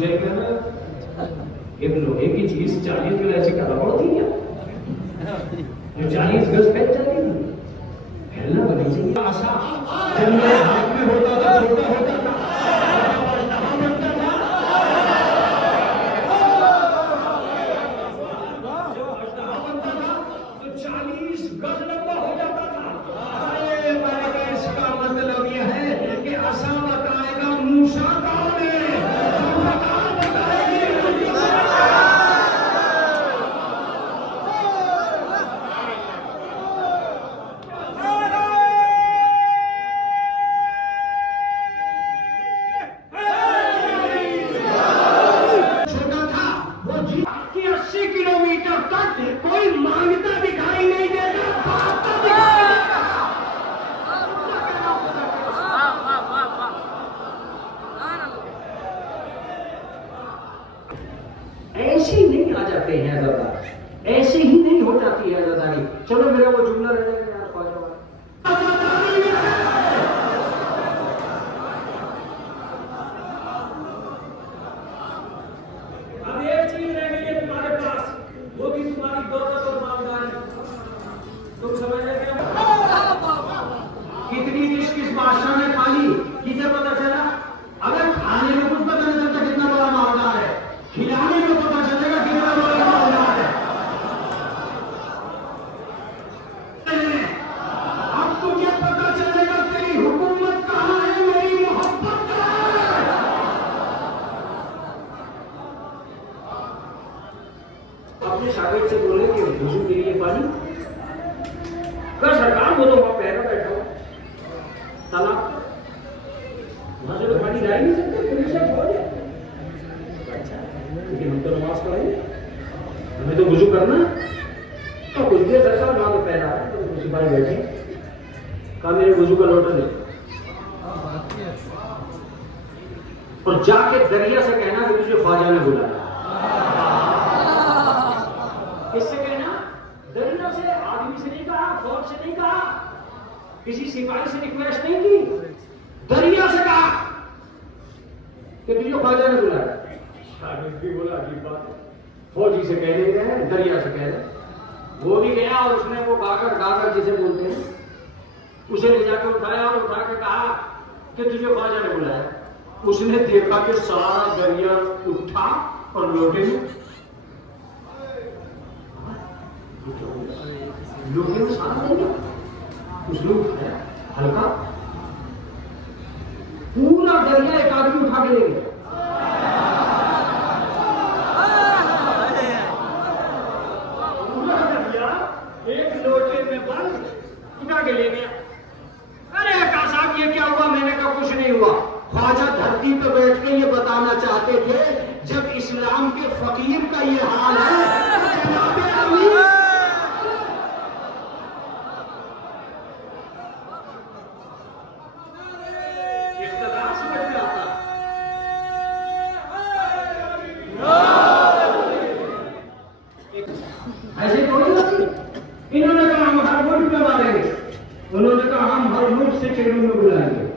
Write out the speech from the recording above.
जाएगा ना। एक लोहे की चीज 40 किलो ऐसे क्या रबड़ थी क्या जो 40 गज फैल जाती थी? फैलना बनी चाहिए आशा। जब मेरे हाथ में होता था छोटा होता था तो 40 गज लंबा हो जाता था। अरे मेरे इसका मतलब यह है कि आशा बताएगा मूसा कौन है। कोई मान्यता दिखाई नहीं देगा। ऐसे ही नहीं आ जाते हैं ज़्यादा, ऐसे ही नहीं हो जाती है ज़्यादारी। चलो मेरा वो जुमला रह जाएगा यार। अब एक चीज रह गई है तुम्हारे पास, वो भी तुम्हारी दौलत और मालदारी। तुम समझ रहे क्या? कितनी डिश किस बादशाह ने खा ली किसे पता चला? अगर खाने में कुछ पता नहीं चलता कितना बड़ा मालदार है, खिलाने में पता चलेगा कितना बड़ा मालदार है। अब तुझे पता चलेगा तेरी हुकूमत कहाँ है, मेरी मोहब्बत कहाँ है। अपने शागिर्द से बोले कि वुजू के लिए पानी कर सरकार, वो तो वहां पहरा बैठा हो तालाब, वहां से तो पानी ला ही नहीं सकते, पुलिस से छोड़ दे। अच्छा लेकिन हम तो नमाज पढ़ेंगे, हमें तो वुजू करना। तो कुछ देर सरकार वहां तो पहरा है, तो सिपाही बैठे कहा मेरे वुजू का लोटा दे और जाके दरिया से कहना कि तुझे ख्वाजा ने बुलाया। किससे कहना? दरिया से, आदमी से नहीं कहा, फौज से नहीं कहा, किसी सिपाही से रिक्वेस्ट नहीं की, दरिया से कहा कि तुझे ख्वाजा ने बुलाया। शागिर्द भी बोला अजीब बात है, फौजी से कहने गए, दरिया से कह रहे। वो भी गया और उसने वो गागर जिसे बोलते हैं उसे ले जाकर उठाया और उठा के कहा कि तुझे ख्वाजा ने बुलाया। उसने देखा कि सारा दरिया उठा और लोटे में सारा दरिया उसने उठाया हल्का, पूरा दरिया एक आदमी उठा के ले गया। पूरा दरिया एक लोटे में बंद उठा के ले गया। अरे का साहब ये क्या हुआ? मैंने कहा कुछ नहीं हुआ। ख्वाजा धरती पर बैठ के ये बताना चाहते थे जब इस्लाम के फकीर का ये हाल है, जनाबे अमीर ऐसे थोड़ी होती। इन्होंने कहा हम हर मुल्क में मारेंगे, उन्होंने कहा हम हर मुल्क से ट्रेनों में बुलाएंगे।